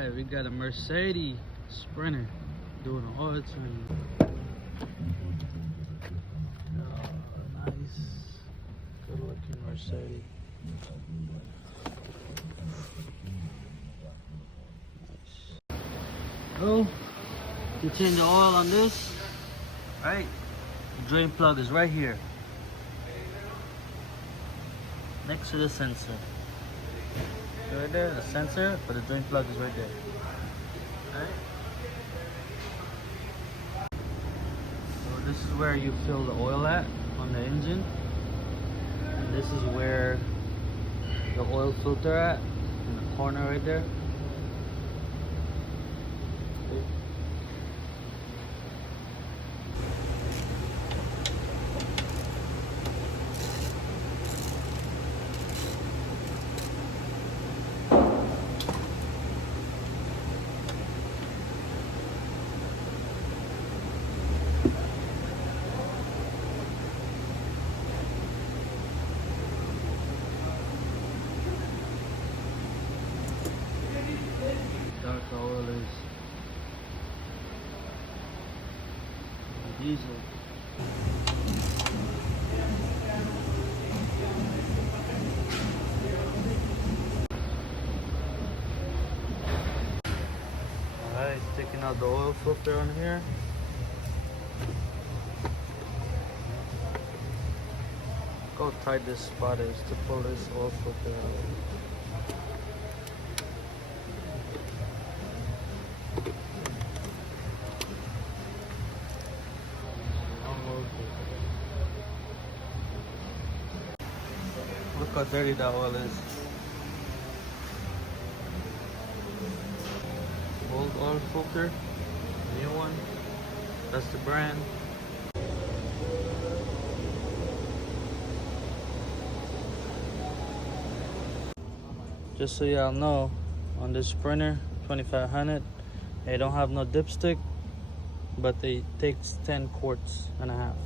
Alright, we got a Mercedes Sprinter doing an oil change. Oh, nice. Good looking Mercedes. Nice. Oh, you change the oil on this, right? The drain plug is right here, next to the sensor. Right there, the sensor, but the drain plug is right there. Alright. So this is where you fill the oil at on the engine. And this is where the oil filter at, in the corner right there. Okay. Dark oil is diesel. Alright, taking out the oil filter on here. Look how tight this spot is to pull this oil filter out. Look how dirty that oil is. Old oil filter, new one. That's the brand. Just so y'all know, on this Sprinter 2500, they don't have no dipstick, but they takes 10 quarts and a half.